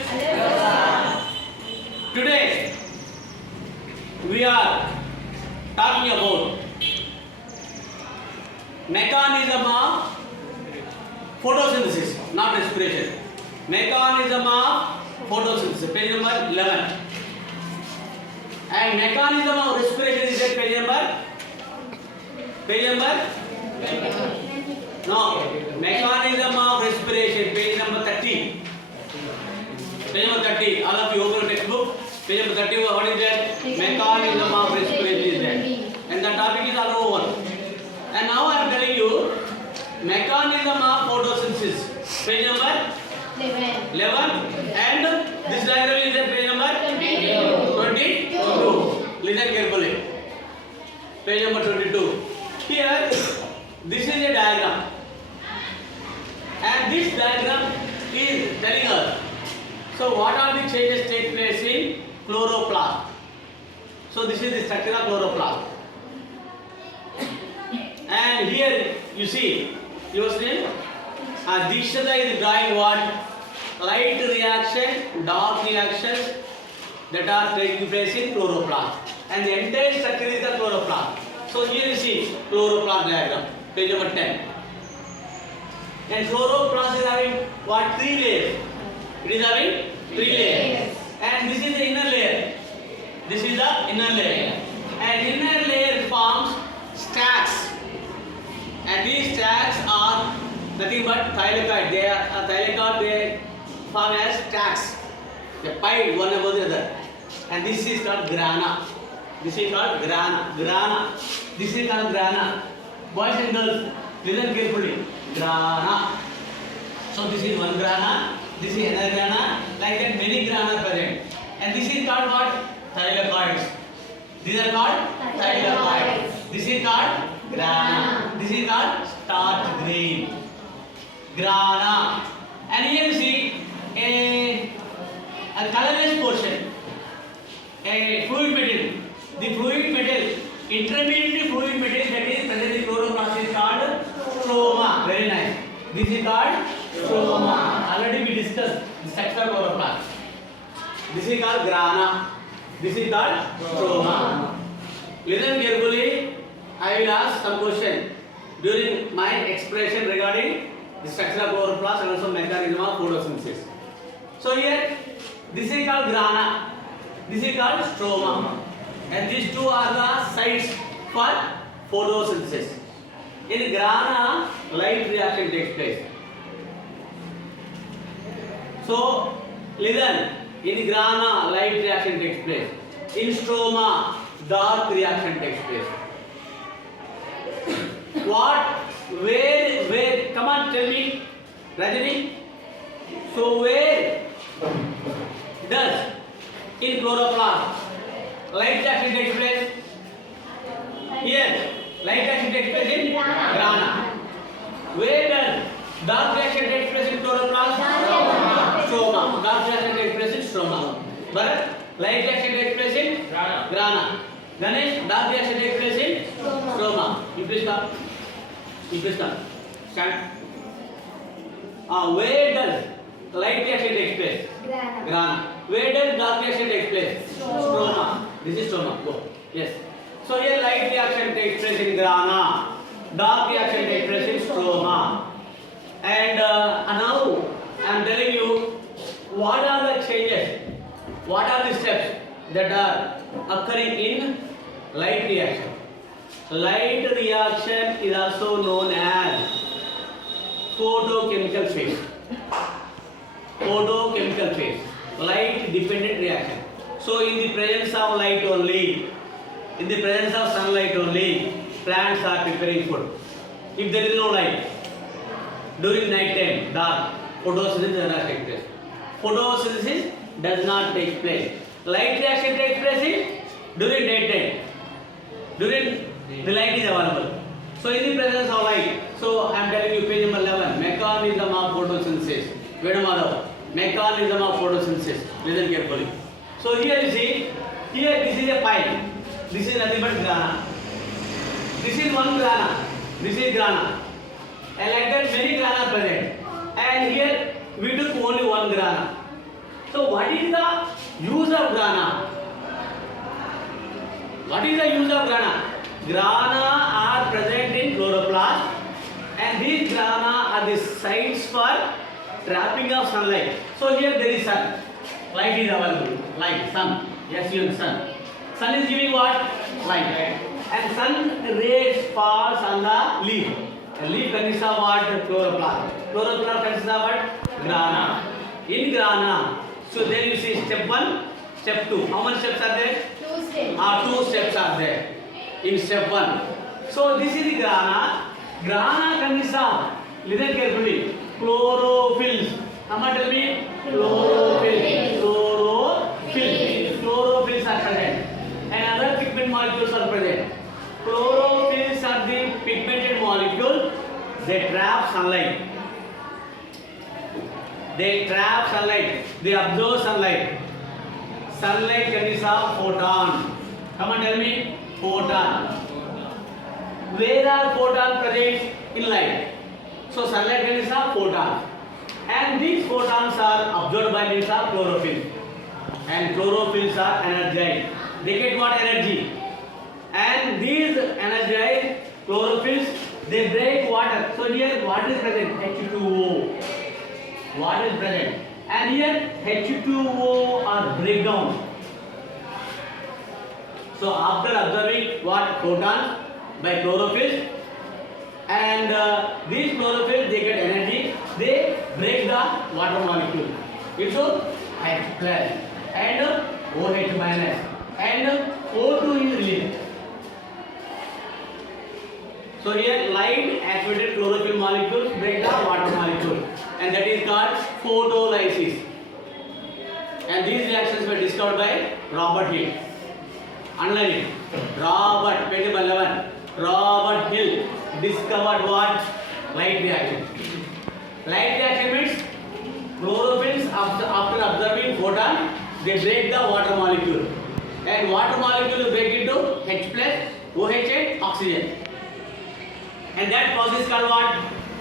students? Today we are talking about mechanism of photosynthesis, not respiration. Mechanism of photosynthesis, page number 11. And mechanism of respiration is at page number? No. Mechanism of respiration, page number 30. Page number 30. All of you open the textbook. Page number 30. What is that? Mechanism of respiration is there. And the topic is all over. And now I am telling you mechanism of photosynthesis. Page number 11. And this diagram is at page number 22. Listen carefully. Page number 22. Here, this is a diagram. And this diagram is telling us, so what are the changes take place in chloroplast? So this is the structure of chloroplast. And here you see, your name, Dixitha is drawing what? Light reaction, dark reactions that are taking place in chloroplast. And the entire structure is the chloroplast. So here you see chloroplast diagram, page number 10. And chloroplast is having what? 3 layers. It is having 3 layers. And this is the inner layer. This is the inner layer. And inner layer forms stacks. And these stacks are nothing but thylakoid. They are thylakoid. They form as stacks. They piled one above the other. And this is called grana. This is called grana. This is called grana. Boys and girls, listen carefully. Grana. So this is one grana. This is another grana. Like that, many grana are present. And this is called what? Thylakoids. These are called thylakoids. This is called grana. This is called starch grain. Grana. And here you see a colorless portion. A fluid metal. The fluid metal, intermediate fluid metal that is present in chloroplast is called stroma. Very nice. This is called stroma. Already we discussed the structure of chloroplast. This is called grana. This is called stroma. Listen carefully. I will ask some question during my expression regarding the structure of chloroplast and also mechanism of photosynthesis. So here, this is called grana. This is called stroma. And these two are the sites for photosynthesis. In grana, light reaction takes place. So, listen, in grana, light reaction takes place. In stroma, dark reaction takes place. Where, come on, tell me, Rajani. So, where does in chloroplast light reaction takes place? Here, light reaction takes place in grana. Where does dark reaction takes place in chloroplast? Stroma. Dark reaction takes place in stroma. Bharat, light reaction takes place in grana. Ganesh, dark reaction takes place in stroma. You please come. You please come. Stand. Where does light reaction takes place? Grana. Where does dark reaction take place? Stroma. This is stroma. Go. Yes. So here light reaction takes place in grana. Dark reaction takes place in stroma. And now I am telling you what are the changes, what are the steps that are occurring in light reaction. Light reaction is also known as photochemical phase. Photochemical phase. Light dependent reaction. So in the presence of light only, in the presence of sunlight only, plants are preparing food. If there is no light, during night time, dark, photosynthesis does not take place. Photosynthesis does not take place. Light reaction takes place in during daytime. During the light is available. So in the presence of light, so I am telling you page number 11, mechanism of photosynthesis. Vedamadav, mechanism of photosynthesis. Listen carefully. So here you see, here this is a pile. This is nothing but grana. This is one grana. This is grana. And like that many grana are present. And here we took only one grana. So what is the use of grana? What is the use of grana? Grana are present in chloroplast, and these grana are the sites for trapping of sunlight. So here there is sun. Light is available. Light, sun. Yes, you sun. Sun is giving what? Light. And sun rays falls on the leaf. The leaf consists of what? Chloroplast. Chloroplast consists of what? Grana. In grana. So there you see step 1, step 2. How many steps are there? 2 steps. 2 steps are there in step 1. So this is the grana. Grana consists of, listen carefully, chlorophylls. Someone tell me? Chlorophyll. Chlorophyll. Chlorophylls are present. And other pigment molecules are present. Chlorophylls are the pigmented molecules. They trap sunlight. They trap sunlight. They absorb sunlight. Sunlight consists of photon. Come on, tell me. Photon. Where are photons present? In light. So sunlight consists of photon. And these photons are absorbed by means of chlorophyll. And chlorophylls are energized. They get what? Energy. And these energized chlorophylls, they break water. So here water is present, H2O. Water is present. And here H2O are breakdown. So after observing what? Photons by chlorophylls, and these chlorophylls, they get energy. They break the water molecule into H plus and OH minus, and O2 is released. So here light activated chlorophyll molecules break the water molecule, and that is called photolysis. And these reactions were discovered by Robert Hill. Underline it. Robert, page 11. Robert Hill discovered what? Light reaction. Light reaction means chlorophylls after observing photon, they break the water molecule, and water molecule will break into H plus, OH and oxygen, and that process is called what?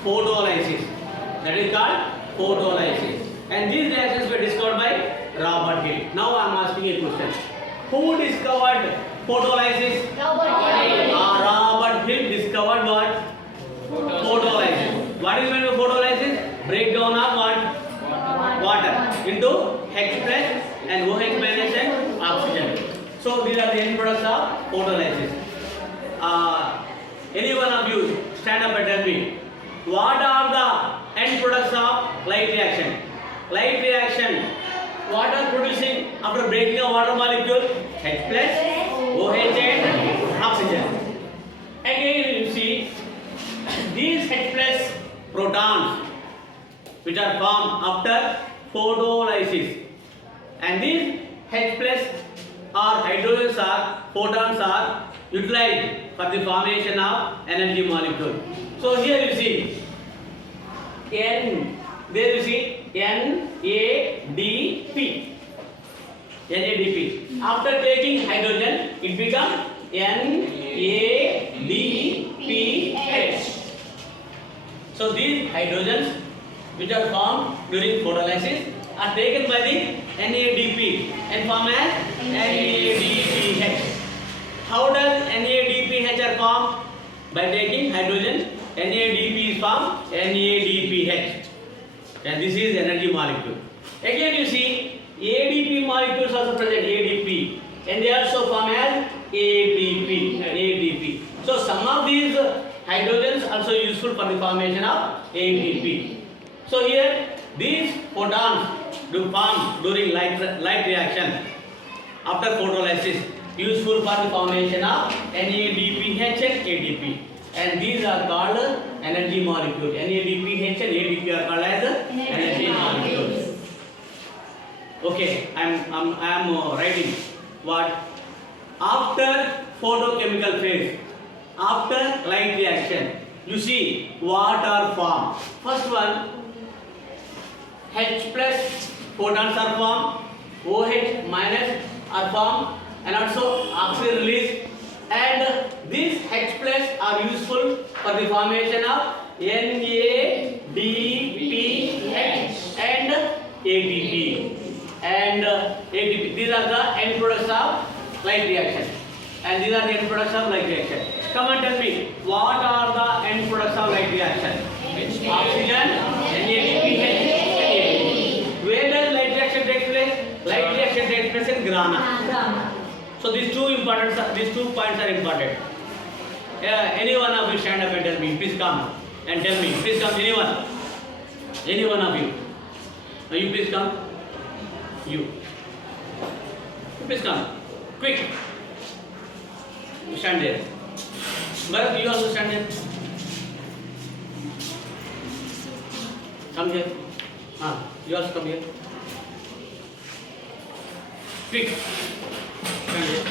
Photolysis. That is called photolysis. And these reactions were discovered by Robert Hill. Now I am asking a question. Who discovered photolysis? Robert Hill discovered what? Photolysis. What is meant by photolysis? Breakdown of what? Water into H plus and OH minus and oxygen. So these are the end products of photolysis. Any one of you stand up and tell me, what are the end products of light reaction? Light reaction, what are producing after breaking a water molecule? H plus, OH and oxygen. Again you see these H plus protons which are formed after photolysis, and these H plus or hydrogens or photons are utilized for the formation of energy molecule. So here you see N, there you see NADP. NADP. After taking hydrogen, it becomes NADPH. So these hydrogens which are formed during photolysis are taken by the NADP and form as NADPH. How does NADPH are formed? By taking hydrogen, NADP is formed NADPH. And this is energy molecule. Again you see ADP molecules also present, ADP, and they also form as ADP. So some of these hydrogens also useful for the formation of ADP. So here these photons do form during light reaction after photolysis, useful for the formation of NADPH and ADP, and these are called energy molecules. NADPH and ADP are called as energy molecules. Okay, I am writing what? After photochemical phase, after light reaction, you see what are formed. First one, H plus photons are formed, OH minus are formed, and also oxygen release, and these H plus are useful for the formation of NADPH and ATP. and ATP. These are the end products of light reaction. And these are the end products of light reaction. Come and tell me, what are the end products of light reaction? Oxygen, NADPH. Where does light reaction take place? Light reaction takes place in grana. So these two points are important. Any one of you stand up and tell me. Please come and tell me. Please come. Anyone? Any one of you? Now you please come. You please come. Quick. You stand there. Bharat, you also stand there. Come here. You also come here. Quick. Stand here.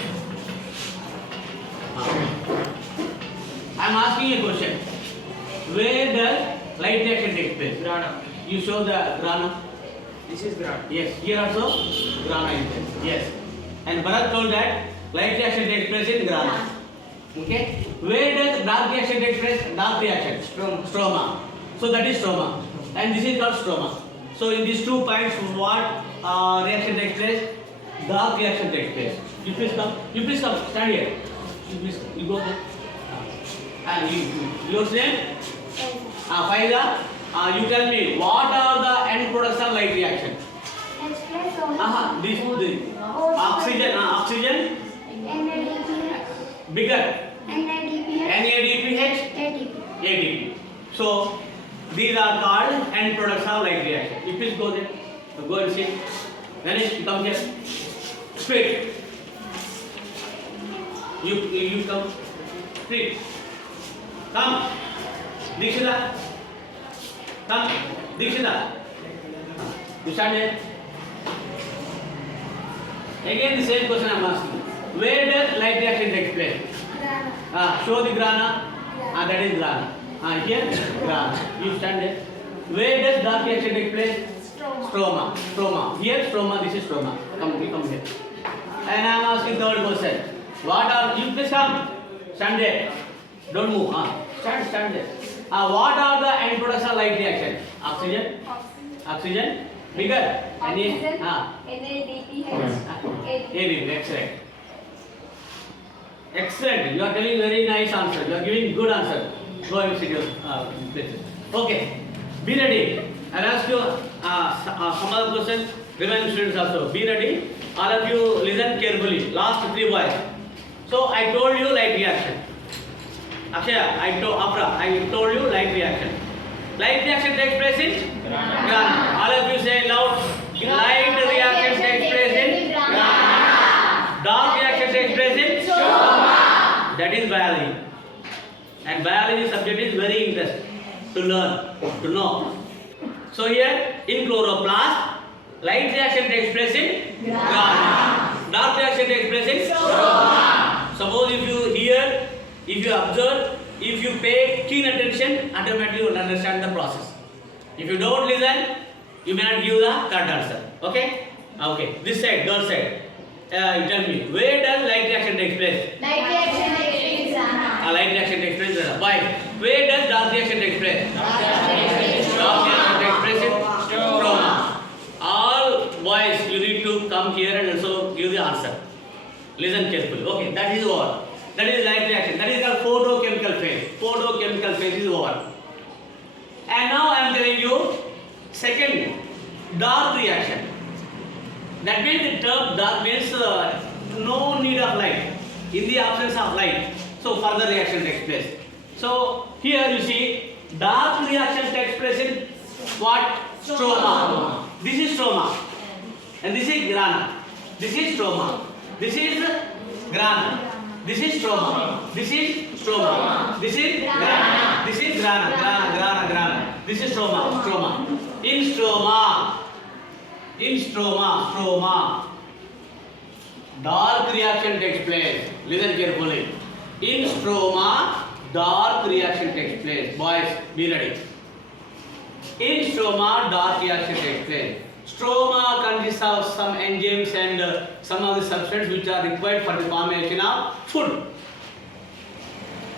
I am asking a question. Where does light reaction take place? Grana. You show the grana. This is grana. Yes. Here also grana is there. Yes. And Bharat told that light reaction takes place in grana. Okay. Where does dark reaction take place? Dark reaction. Stroma. So that is stroma. And this is called stroma. So in these 2 points, what reaction takes place? Dark reaction takes place. You please come. You please come. Stand here. You go there. And your name? Fhiaza. You tell me, what are the end products of light reaction? This oxygen, bigger, NADPH, ATP. So these are called end products of light reaction. You please go there. So go and see. Then come here. Straight. You come. Straight. Come. Dixitha. Come. Dixitha. You stand there. Again the same question I am asking. Where does light reaction take place? Show the grana. That is grana. Here grana. You stand there. Where does dark reaction take place? Stroma. Here stroma. This is stroma. Come here. And I am asking third question. What are you? Please come. Stand there. Don't move. Stand there. What are the end products of light reaction? Oxygen. Bigger. NADPH. Excellent. You are telling very nice answer. You are giving good answer. Go and sit your places. Okay. Be ready. I'll ask you some other questions. Remaining students also. Be ready. All of you listen carefully. Last 3 boys. So I told you light reaction. Akshaya, I told you light reaction. Light reaction takes place in grana. All of you say loud. Light reaction takes place in grana. Dark reaction takes place in stroma. That is biology. And biology subject is very interesting to learn, to know. So here in chloroplast, light reaction takes place in grana. Dark reaction takes place in stroma. Suppose if you hear, if you observe, if you pay keen attention, automatically you will understand the process. If you don't listen, you may not give the correct answer. Okay? Okay. This side, girl side. You tell me, where does light reaction take place? Light reaction takes place in grana. Light reaction takes place in. Why? Where does dark reaction take place? Dark reaction Dark reaction takes place in stroma. All boys, you need to come here and also give the answer. Listen carefully. Okay, that is what. That is light reaction. That is called photochemical phase. Photochemical phase is over. And now I am telling you second, dark reaction. That means the term dark means no need of light. In the absence of light, so further reaction takes place. So here you see dark reaction takes place in what? Stroma. This is stroma. And this is grana. This is stroma. This is grana. This is stroma. This is stroma. This is grana. This is grana. This is stroma. In stroma, dark reaction takes place. Listen carefully. In stroma, dark reaction takes place. Boys, be ready. In stroma, dark reaction takes place. Stroma consists of some enzymes and some of the substances which are required for the formation of food.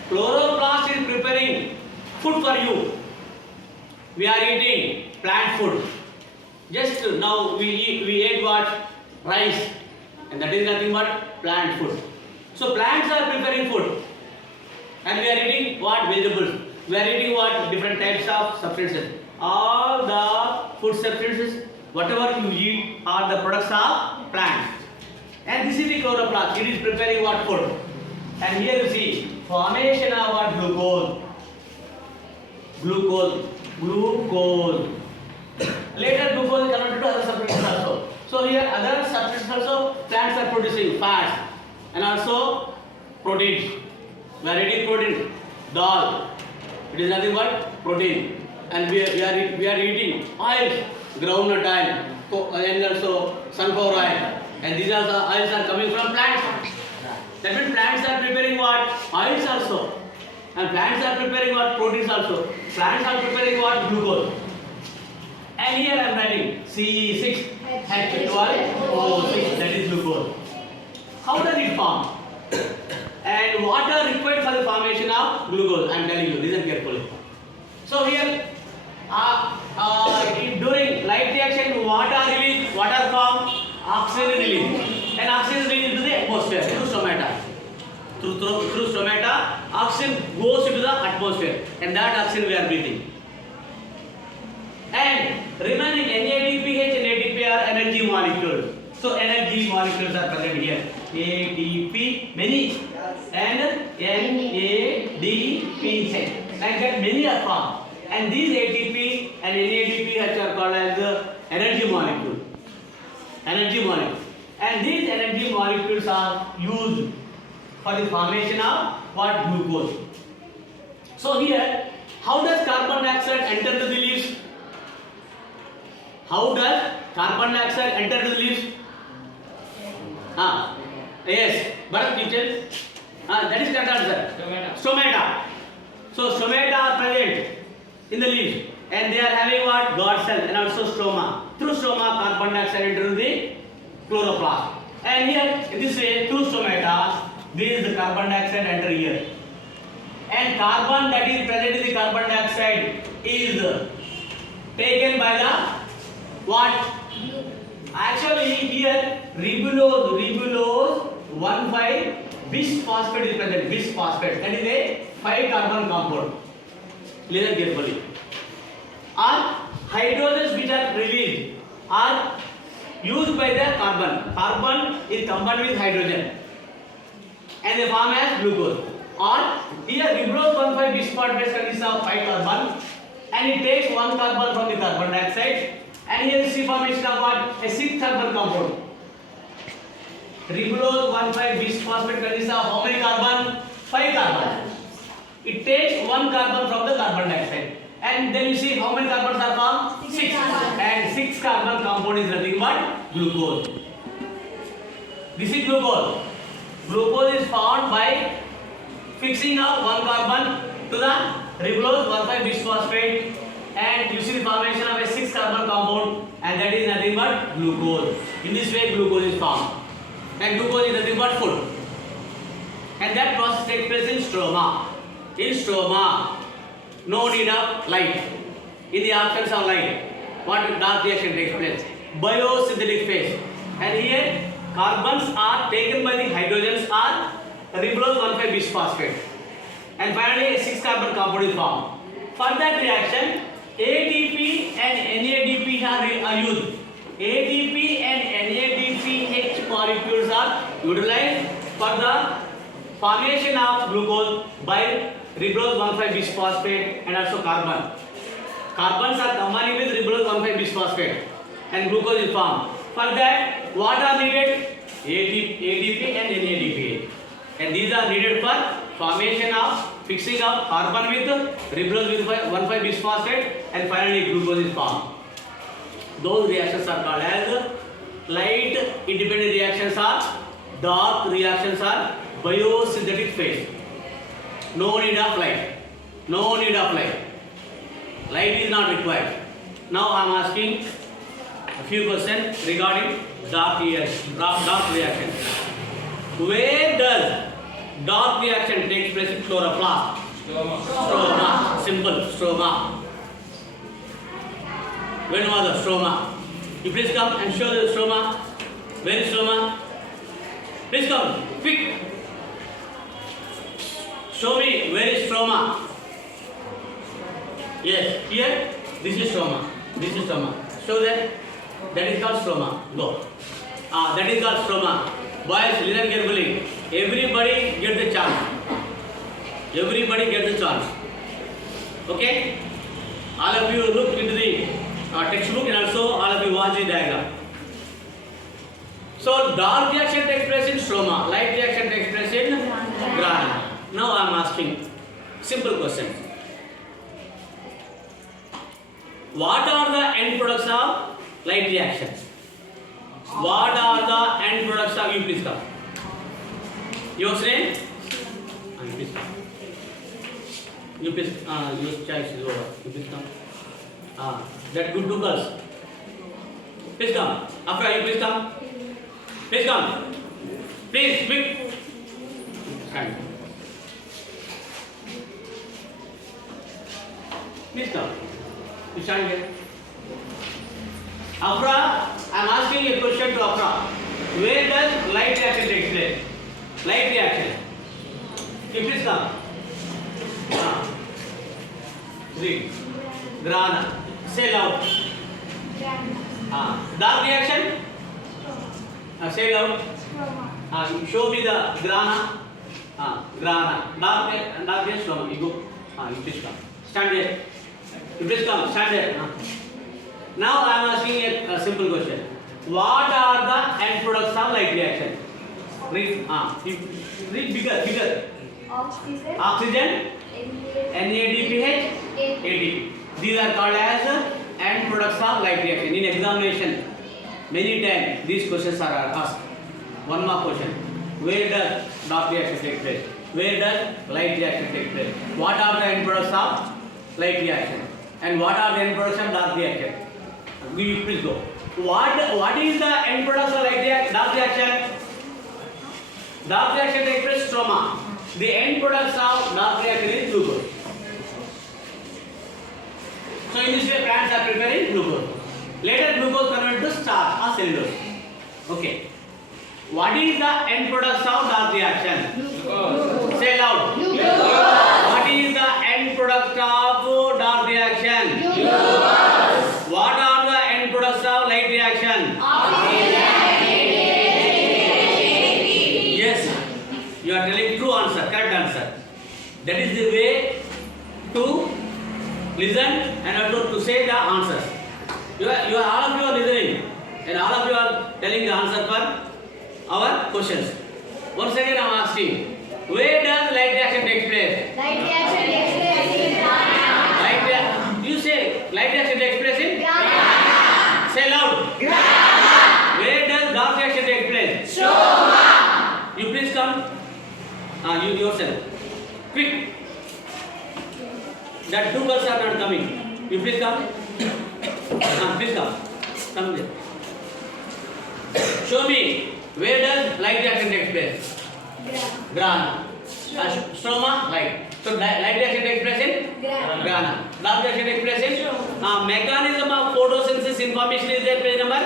Chloroplast is preparing food for you. We are eating plant food. Just now we ate what? Rice, and that is nothing but plant food. So plants are preparing food, and we are eating what? Vegetables. We are eating what? Different types of substances. All the food substances, whatever you eat, are the products of plants. And this is the chloroplast. It is preparing what? Food. And here you see formation of what? Glucose. Glucose. Later glucose is converted to other substances also. So here other substances also plants are producing fats and also protein. We are eating protein. Dal. It is nothing but protein. And we are eating oils, groundnut oil, and also sunflower oil. And these are the oils are coming from plants. That means plants are preparing what? Oils also. And plants are preparing what? Proteins also. Plants are preparing what? Glucose. And here I am writing C6H12O6, that is glucose. How does it form? And what are required for the formation of glucose? I am telling you, listen carefully. So here, during light reaction, what are released? What are formed? Oxygen released. And oxygen released into the atmosphere through stomata. Through stomata, oxygen goes into the atmosphere, and that oxygen we are breathing. And remaining NADPH and ATP are energy molecules. So energy molecules are present here. ATP many and NADPH. Like that many are formed. And these ATP and NADPH are called as the energy molecule. Energy molecule. And these energy molecules are used for the formation of what? Glucose. So here, how does carbon dioxide enter the leaves? How does carbon dioxide enter the leaves? Yes, Bharat, you tell. That is correct answer. Stomata. So stomata are present in the leaves, and they are having what? Guard cell and also stroma. Through stroma, carbon dioxide enters the chloroplast. And here, in this way, through stomata, this is the carbon dioxide enter here. And carbon that is present in the carbon dioxide is taken by the what? Actually here ribulose 1,5 phosphate is present. Bis phosphate, that is a 5 carbon compound. Listen carefully. Or hydrogens which are released are used by the carbon. Carbon is combined with hydrogen and they form as glucose. Or here ribulose 1,5 bis phosphate consists of 5 carbon, and it takes 1 carbon from the carbon dioxide. And here you see formation of what? A 6 carbon compound. Ribulose 1,5 bis phosphate consists of how many carbon? 5 carbon. It takes 1 carbon from the carbon dioxide. And then you see how many carbons are formed? 6. And 6 carbon compound is nothing but glucose. This is glucose. Glucose is formed by fixing of 1 carbon to the ribulose 1,5 bis phosphate. And you see the formation of a 6 carbon compound, and that is nothing but glucose. In this way glucose is formed. And glucose is nothing but food. And that process takes place in stroma. In stroma, no need of light. In the absence of light, what dark reaction takes place? Biosynthetic phase. And here carbons are taken by the hydrogens are ribulose 1,5 bis phosphate. And finally a 6 carbon compound is formed. For that reaction, ATP and NADP are used. ATP and NADPH molecules are utilized for the formation of glucose by ribulose 1,5 bis phosphate and also carbon. Carbons are combining with ribulose 1,5 bis phosphate and glucose is formed. For that, what are needed? ATP and NADPH. And these are needed for formation of fixing of carbon with ribulose with 1,5 bis phosphate, and finally glucose is formed. Those reactions are called as light independent reactions or dark reactions are biosynthetic phase. No need of light. No need of light. Light is not required. Now I am asking a few questions regarding dark reaction. Where does dark reaction takes place in chloroplast? Stroma. Simple. Stroma. When was the stroma? You please come and show the stroma. Where is stroma? Please come, quick. Show me where is stroma. Yes, here. This is stroma. This is stroma. Show that. That is called stroma. Go. That is called stroma. Boys, listen carefully. Everybody get the chance. Everybody get the chance. Okay? All of you look into the textbook and also all of you watch the diagram. So dark reaction takes place in stroma, light reaction takes place in grana. Now I am asking simple questions. What are the end products of light reactions? What are the end products of, you please come. Your name? You please come. You please, your choice is over. You please come. That good two girls. Please come. Afra, you please come. Please come. Please, quick. Stand. Please come. You stand here. Afra, I am asking a question to Afra. Where does light reaction take place? Light reaction. You please come. Read. Grana. Say loud. Dark reaction. Say loud. Show me the grana. Grana. Dark reaction. Stroma. You go. You please come. Stand there. You please come. Stand there. Now I am asking a simple question. What are the end products of light reaction? Read. Read bigger. Oxygen. Oxygen. NADPH. ATP. These are called as end products of light reaction. In examination, many times these questions are asked. One more question. Where does dark reaction take place? Where does light reaction take place? What are the end products of light reaction? And what are the end products of dark reaction? Please go. What is the end products of dark reaction? Dark reaction takes place stroma. The end products of dark reaction is glucose. So in this way plants are preparing glucose. Later glucose converted to starch or cellulose. Okay. What is the end products of dark reaction? Glucose. Say loud. Glucose. What is the end product of dark reaction? Glucose. What are the end products of light reaction? Oxygen. Yes. You are telling true answer, correct answer. That is the way to listen and also to say the answers. You are all of you are listening and all of you are telling the answer for our questions. Once again I am asking, where does light reaction take place? Light reaction takes place in grana. You say light reaction takes place in Grana. Say loud. Grana. Where does dark reaction take place? Stroma. You please come. You yourself. Quick. That two girls are not coming. You please come. Please come. Come there. Show me where does light reaction take place? Grana. Stroma, light. So light reaction takes place in grana. Dark reaction takes place in mechanism of photosynthesis information is there, page number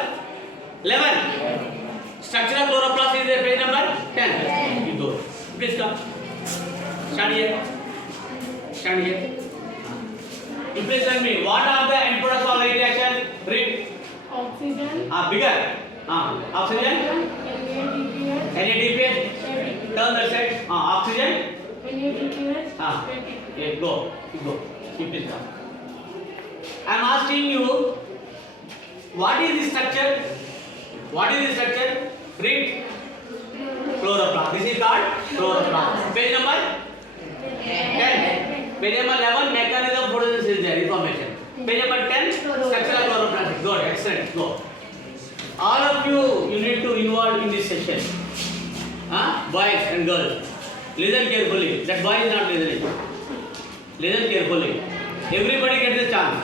11. Structural chloroplast is there, page number 10. You go. Please come. Stand here. Stand here. You please tell me what are the end products of light reaction? Read. Oxygen. Bigger. Oxygen. NADPH. Turn that side. Oxygen. Yeah, go. You please come. I am asking you, what is the structure? What is the structure? Read. Chloroplast. This is called chloroplast. Page number 10. Page number 11, mechanism of photosynthesis is there, information. Page number 10, structural chloroplast. Good, excellent. Go. All of you need to involve in this session. Boys and girls. Listen carefully. That boy is not listening. Listen carefully. Everybody gets a chance.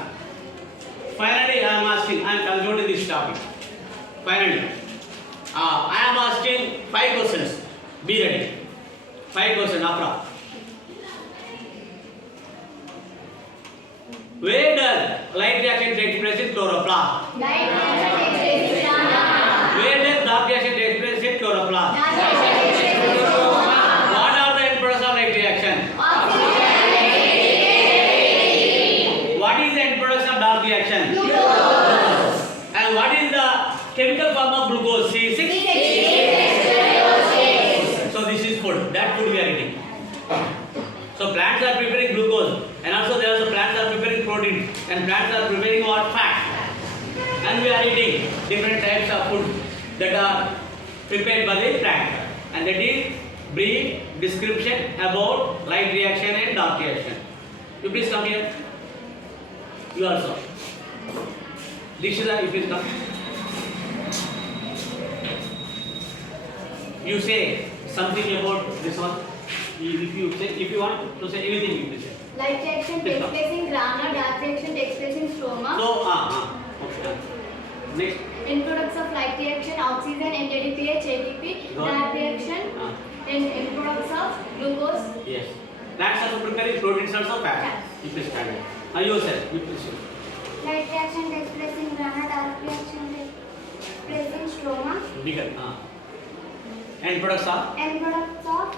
Finally, I am asking, I am concluding this topic. Finally, I am asking 5 questions. Be ready. 5 questions, Afra. Where does light reaction take place in chloroplast? Light reaction takes place Plants are preparing glucose, and also there are plants are preparing protein, and plants are preparing what? Fat. And we are eating different types of food that are prepared by the plant. And that is brief description about light reaction and dark reaction. You please come here. You also. Dixitha, you please come. You say something about this one. If you want to say anything, you please say. Light reaction takes place in grana, dark reaction takes place in stroma. So, okay. Next. In products of light reaction, oxygen, NADPH, ATP, dark reaction, in products of glucose. Yes. Plants are preparing proteins also fat. You please stand. Yourself. You please say. Light reaction takes place in grana, dark reaction takes place in stroma. Bigger. And products are? And products of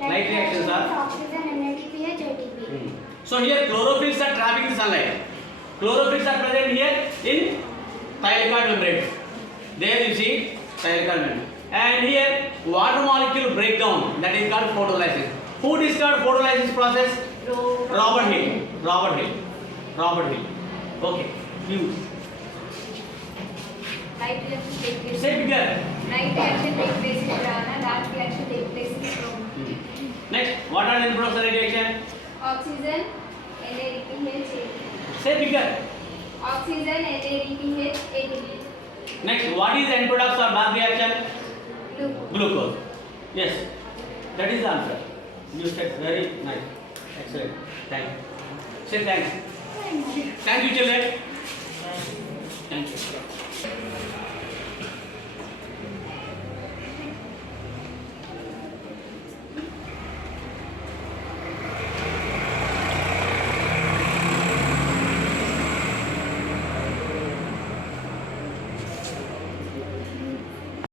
Light reactions are? oxygen, NADPH, ATP. So here chlorophylls are trapping the sunlight. Chlorophylls are present here in thylakoid membranes. There you see thylakoid membrane. And here water molecule breakdown, that is called photolysis. Who discovered photolysis process? Robert Hill. Okay. Use. Light reaction takes place. Say bigger. Light reaction takes place in grana, dark reaction takes place in stroma. Next, what are the products of reaction? Oxygen, NADPH, ATP. Say bigger. Oxygen, NADPH, ATP. Next, what is the end products of dark reaction? Glucose. Yes, that is the answer. You said very nice. Excellent. Thank you. Say thanks. Thank you. Thank you, children. Thank you.